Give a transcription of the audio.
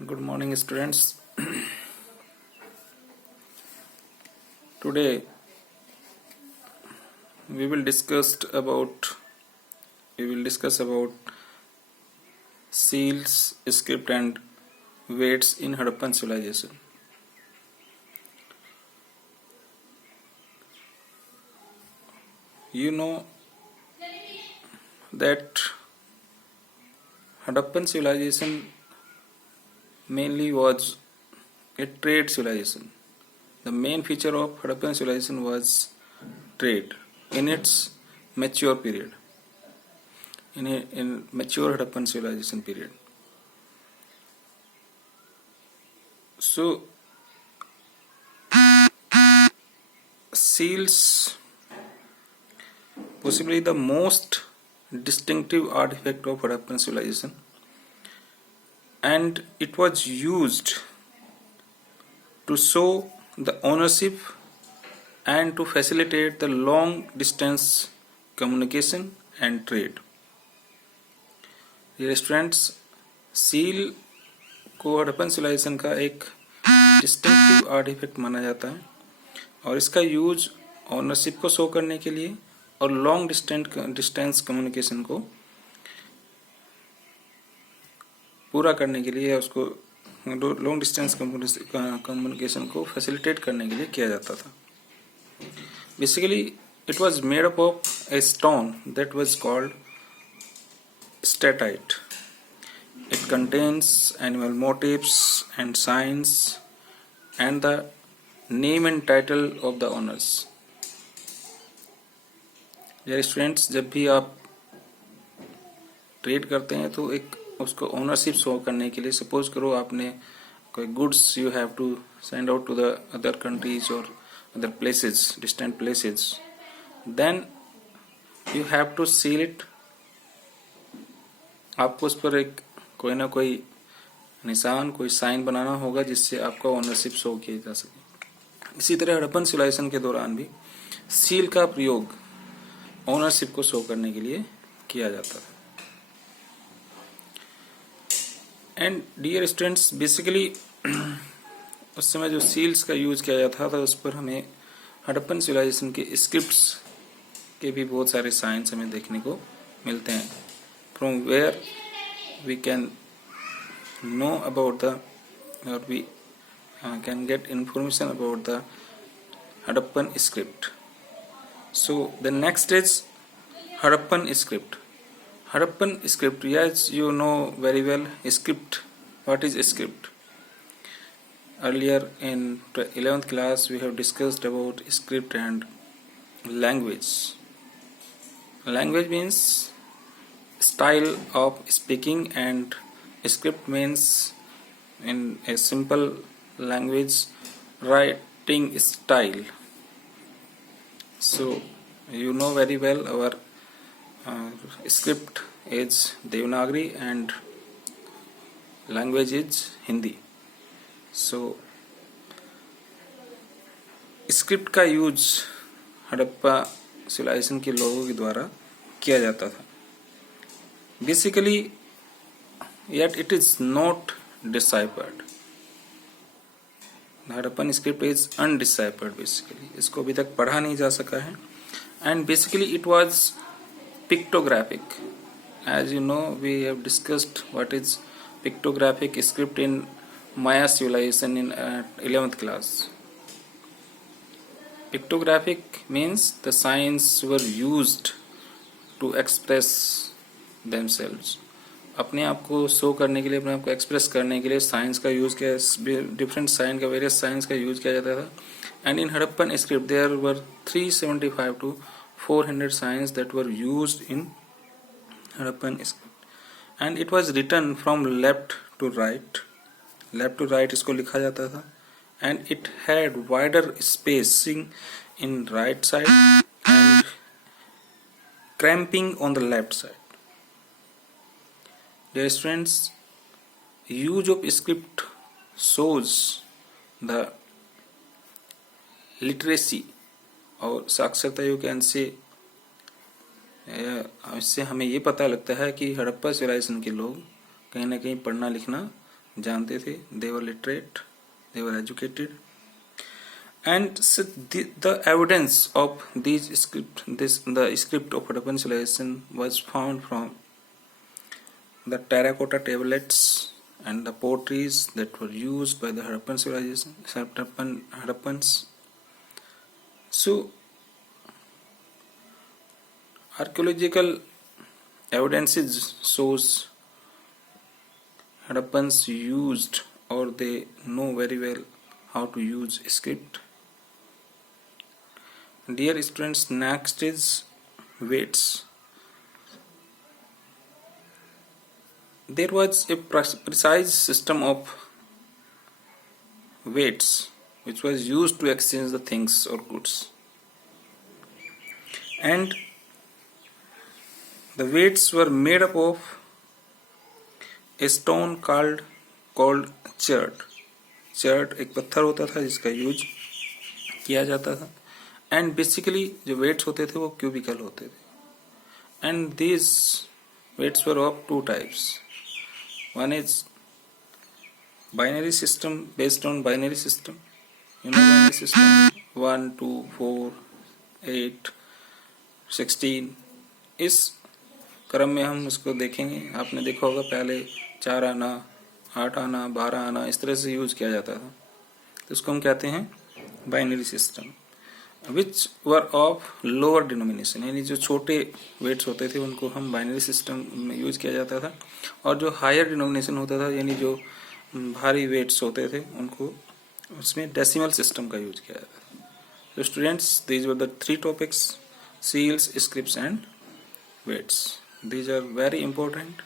Good morning, students. Today we will discuss about seals, script, and weights in Harappan civilization. You know that Harappan civilization mainly was a trade civilization. The main feature of Harappan civilization was trade in its mature period, in mature Harappan civilization period. So seals possibly the most distinctive artifact of Harappan civilization, and it was used to show the ownership and to facilitate the long distance communication and trade. Dear students, seal को हड़प्पन सिविलाइजेशन का एक distinctive artefact माना जाता है और इसका use ownership को शो करने के लिए और लॉन्ग डिस्टेंस कम्युनिकेशन को पूरा करने के लिए, उसको लॉन्ग डिस्टेंस कम्युनिकेशन को फैसिलिटेट करने के लिए किया जाता था. Basically it was made up of a stone that was called steatite. It contains animal motifs and signs and the name and title of the owners. Dear students, जब भी आप ट्रेड करते हैं तो एक उसको ओनरशिप शो करने के लिए, सपोज करो आपने कोई goods you have to send out to the other countries और other places, distant places, then you have to seal it. आपको उस पर एक कोई ना कोई निशान, कोई साइन बनाना होगा जिससे आपका ओनरशिप शो किया जा सके. इसी तरह हड़प्पन सिविलाइजेशन के दौरान भी सील का प्रयोग ओनरशिप को शो करने के लिए किया जाता था. एंड डियर स्टूडेंट्स, बेसिकली उस समय जो सील्स का यूज किया जाता था उस पर हमें हड़प्पन सिविलाइजेशन के स्क्रिप्ट्स के भी बहुत सारे साइंस हमें देखने को मिलते हैं, from where we can know about the or we can get information about the Harappan script. So the next is Harappan script. Harappan script, yes, you know very well script. What is script? Earlier in 11th class we have discussed about script and language. Language means style of speaking and script means in a simple language writing style. So you know very well our script is Devanagari and language is Hindi. So script का यूज हड़प्पा सिविलाइजेशन के लोगों के द्वारा किया जाता था. Basically, yet it is not deciphered. The Harappan script is undeciphered basically. इसको अभी तक पढ़ा नहीं जा सका है. And basically it was pictographic. As you know, we have discussed what is pictographic script in Maya civilization in 11th class. Pictographic means the signs were used to express themselves. अपने आप को शो करने के लिए, अपने आप को एक्सप्रेस करने के लिए साइंस का यूज किया, डिफरेंट साइन का, वेरियस साइंस का यूज किया जाता था. And in Harappan script there were 375 to 400 signs that were used in Harappan script. And it was written from left to right. Left to right इसको लिखा जाता था. And it had wider spacing in right side and cramping on the left side. Dear students, use of script shows the literacy और साक्षरता, you can say, इससे हमें ये पता लगता है कि हड़प्पा सिविलाइजेशन के लोग कहीं ना कहीं पढ़ना लिखना जानते थे, they were literate, they were educated. And so the evidence of these the script of Harappan civilization was found from the terracotta tablets and the potteries that were used by the Harappan civilization, Harappans. So, archaeological evidences shows Harappans used or they know very well how to use script. Dear students, next is weights. There was a precise system of weights which was used to exchange the things or goods, and the weights were made up of a stone called chert एक पत्थर होता था जिसका यूज किया जाता था, and basically जो वेट्स होते थे वो क्यूबिकल होते थे, and these weights were of two types. One is binary system, based on binary system, binary system 1 2 4 8 16. इस क्रम में हम उसको देखेंगे. आपने देखा होगा पहले 4 आना, 8 आना, 12 आना, इस तरह से यूज किया जाता था. तो उसको हम कहते हैं binary system. Which were of lower denomination, यानी जो छोटे वेट्स होते थे उनको हम बाइनरी सिस्टम में यूज किया जाता था, और जो हायर डिनोमिनेशन होता था यानी जो भारी वेट्स होते थे उनको उसमें डेसिमल सिस्टम का यूज किया जाता था. तो students, these were the 3 topics: seals, scripts and weights. These are very important.